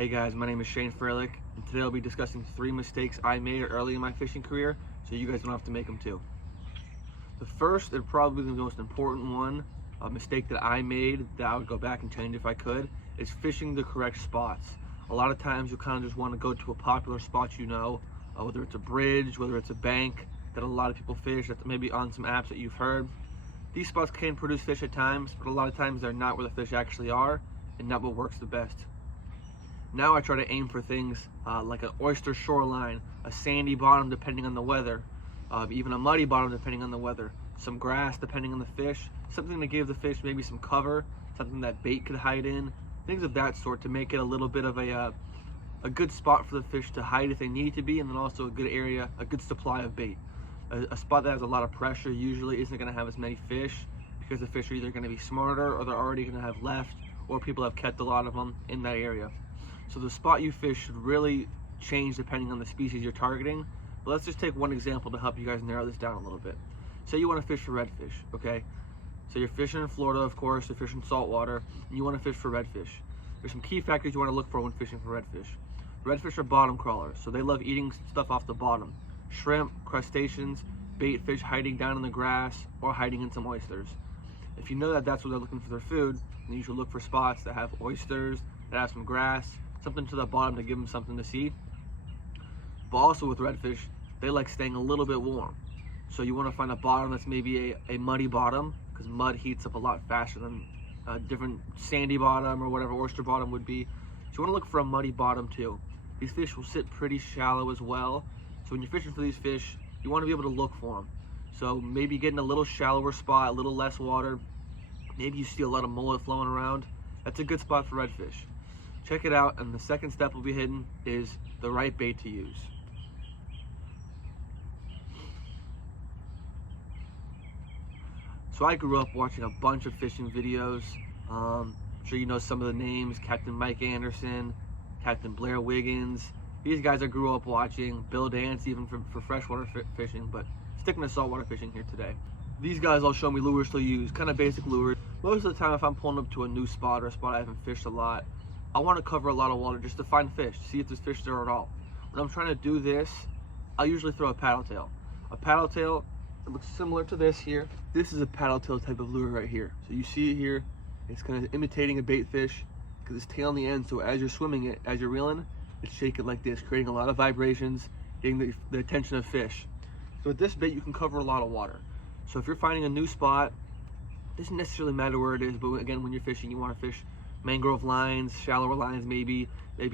Hey guys, my name is Shane Freilich, and today I'll be discussing 3 mistakes I made early in my fishing career, so you guys don't have to make them too. The first, and probably the most important one, a mistake that I made that I would go back and change if I could, is fishing the correct spots. A lot of times you'll kind of just want to go to a popular spot whether it's a bridge, whether it's a bank that a lot of people fish, that's maybe on some apps that you've heard. These spots can produce fish at times, but a lot of times they're not where the fish actually are, and not what works the best. Now I try to aim for things like an oyster shoreline, a sandy bottom depending on the weather, even a muddy bottom depending on the weather, some grass depending on the fish, something to give the fish maybe some cover, something that bait could hide in, things of that sort to make it a little bit of a good spot for the fish to hide if they need to be, and then also a good area, a good supply of bait. A spot that has a lot of pressure usually isn't going to have as many fish because the fish are either going to be smarter or they're already going to have left, or people have kept a lot of them in that area. So the spot you fish should really change depending on the species you're targeting. But let's just take one example to help you guys narrow this down a little bit. Say you want to fish for redfish, okay? So you're fishing in Florida, of course, you're fishing saltwater, and you want to fish for redfish. There's some key factors you want to look for when fishing for redfish. Redfish are bottom crawlers, so they love eating stuff off the bottom. Shrimp, crustaceans, bait fish hiding down in the grass, or hiding in some oysters. If you know that that's what they're looking for their food, then you should look for spots that have oysters, that have some grass, something to the bottom to give them something to see. But also with redfish, they like staying a little bit warm. So you want to find a bottom that's maybe a muddy bottom, because mud heats up a lot faster than a different sandy bottom or whatever oyster bottom would be. So you want to look for a muddy bottom too. These fish will sit pretty shallow as well. So when you're fishing for these fish, you want to be able to look for them. So maybe getting a little shallower spot, a little less water. Maybe you see a lot of mullet flowing around. That's a good spot for redfish. Check it out, and the second step we'll be hitting is the right bait to use. So I grew up watching a bunch of fishing videos. I'm sure you know some of the names: Captain Mike Anderson, Captain Blair Wiggins. These guys I grew up watching. Bill Dance, even for freshwater fishing, but sticking to saltwater fishing here today. These guys all show me lures to use, kind of basic lures. Most of the time if I'm pulling up to a new spot or a spot I haven't fished a lot, I want to cover a lot of water just to find fish, see if there's fish there at all. When I'm trying to do this, I'll usually throw a paddle tail. A paddle tail, it looks similar to this here. This is a paddle tail type of lure right here. So you see it here, it's kind of imitating a bait fish because it's tail on the end, so as you're swimming it, as you're reeling, it's shaking like this, creating a lot of vibrations, getting the attention of fish. So with this bait, you can cover a lot of water. So if you're finding a new spot, it doesn't necessarily matter where it is, but again, when you're fishing, you want to fish mangrove lines, shallower lines, maybe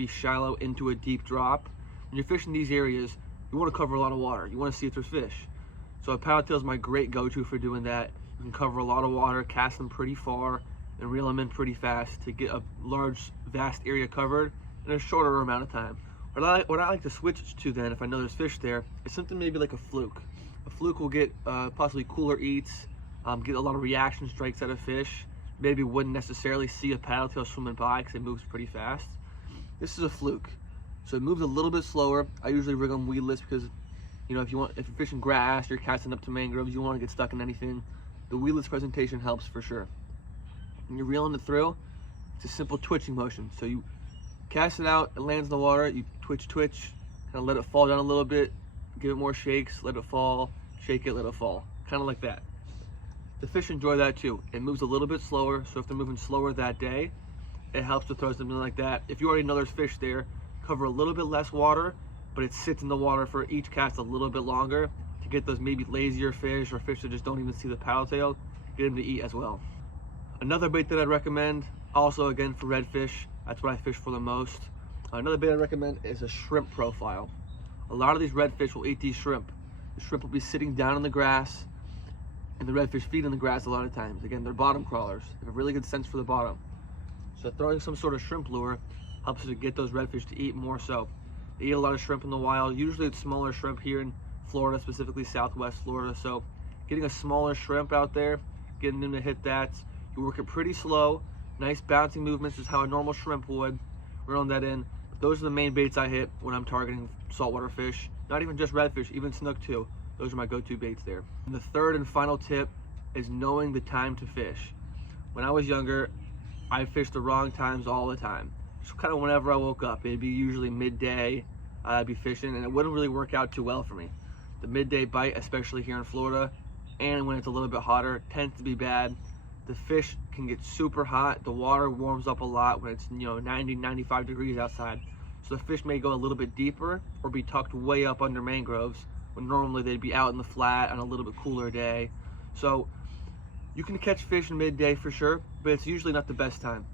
shallow into a deep drop. When you're fishing these areas, you want to cover a lot of water. You want to see if there's fish. So a paddle tail is my great go-to for doing that. You can cover a lot of water, cast them pretty far, and reel them in pretty fast to get a large, vast area covered in a shorter amount of time. What I like to switch to then, if I know there's fish there, is something maybe like a fluke. A fluke will get possibly cooler eats, get a lot of reaction strikes out of fish. Maybe wouldn't necessarily see a paddle tail swimming by because it moves pretty fast. This is a fluke, so it moves a little bit slower. I usually rig them weedless because, you know, if you're fishing grass, you're casting up to mangroves, you don't want to get stuck in anything. The weedless presentation helps for sure. When you're reeling it through, it's a simple twitching motion. So you cast it out, it lands in the water, you twitch, kind of let it fall down a little bit, give it more shakes, let it fall, shake it, let it fall, kind of like that. The fish enjoy that too. It moves a little bit slower, so if they're moving slower that day, it helps to throw something like that. If you already know there's fish there, cover a little bit less water, but it sits in the water for each cast a little bit longer to get those maybe lazier fish or fish that just don't even see the paddle tail, get them to eat as well. Another bait that I'd recommend, also again for redfish, that's what I fish for the most. Another bait I recommend is a shrimp profile. A lot of these redfish will eat these shrimp. The shrimp will be sitting down in the grass, and the redfish feed in the grass a lot of times. Again, they're bottom crawlers. They have a really good sense for the bottom. So throwing some sort of shrimp lure helps you to get those redfish to eat more so. They eat a lot of shrimp in the wild. Usually it's smaller shrimp here in Florida, specifically Southwest Florida. So getting a smaller shrimp out there, getting them to hit that, you work it pretty slow. Nice bouncing movements is how a normal shrimp would. Reeling that in. But those are the main baits I hit when I'm targeting saltwater fish. Not even just redfish, even snook too. Those are my go-to baits there. And the third and final tip is knowing the time to fish. When I was younger, I fished the wrong times all the time. just kind of whenever I woke up. It'd be usually midday. I'd be fishing, and it wouldn't really work out too well for me. The midday bite, especially here in Florida, and when it's a little bit hotter, tends to be bad. The fish can get super hot. The water warms up a lot when it's 90, 95 degrees outside. So the fish may go a little bit deeper or be tucked way up under mangroves when normally they'd be out in the flat on a little bit cooler day. So you can catch fish in midday for sure, but it's usually not the best time.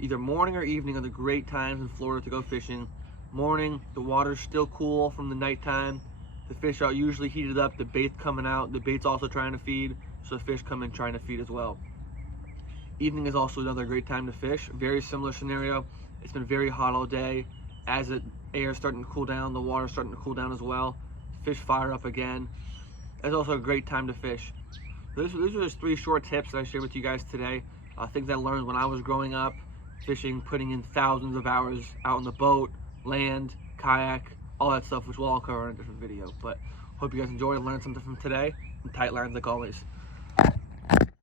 Either morning or evening are the great times in Florida to go fishing. Morning, the water's still cool from the nighttime. The fish are usually heated up, the bait's coming out, the bait's also trying to feed, so the fish come in trying to feed as well. Evening is also another great time to fish. Very similar scenario. It's been very hot all day. As the air is starting to cool down, the water's starting to cool down as well. Fish fire up again. It's also a great time to fish. Those are just 3 short tips that I shared with you guys today. Things I learned when I was growing up, fishing, putting in thousands of hours out on the boat, land, kayak, all that stuff, which we'll all cover in a different video. But hope you guys enjoyed and learned something from today. And tight lines like always.